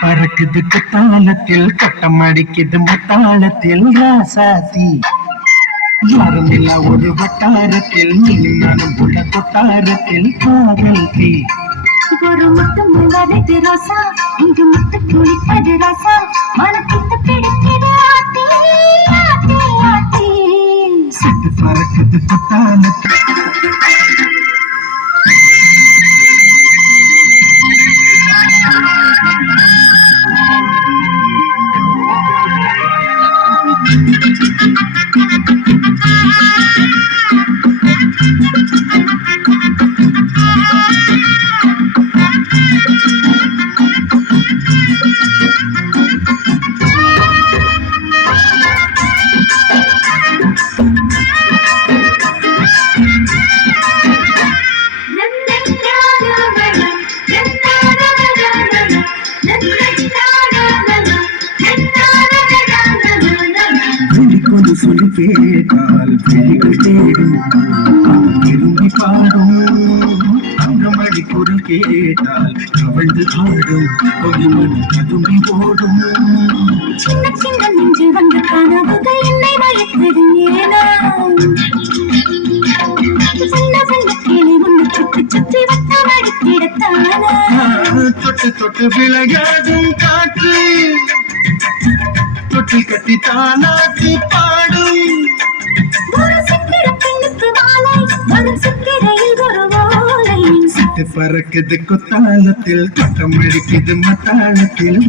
பறக்குது குத்தாலத்தில் கொட்டம் அடிக்குது முத்தாளத்தில் ராசாத்தி யாரும் இல்ல ஒரு வட்டாரத்தில் நீயும் உள்ள கொட்டாரத்தில் காதல் தீ ஒரு முத்தம் உள்ளது ரோசா இங்கு முத்து குளிப்பது ராசா மனப்பித்து பிடிக்கிறது ஆத்தி ஆத்தி ஆத்தி சிட்டு பறக்குது குத்தாலத்தில் சொல்லி கேட்டால் விழிகள் தேடும் திரும்பி பாடும் அந்த மணி குரல் கேட்டால் கவழ்ந்து ஆடும் ஒளிமணி கதும்பி ஓடும் சின்ன சின்ன நெஞ்சு வந்த கனவுகள் என்னை மயக்குது ஏனா சின்ன சின்ன கேள்வி ஒன்று சுற்றி சுற்றி வட்டம் அடித்திடத்தானா தொட்டு தொட்டு விளையாடும் காற்று தொட்டி கட்டி தானாட்டி பாடும் சிட்டு பறக்குது குத்தாலத்தில் கொட்டம் அடிக்குது மத்தாளத்தில்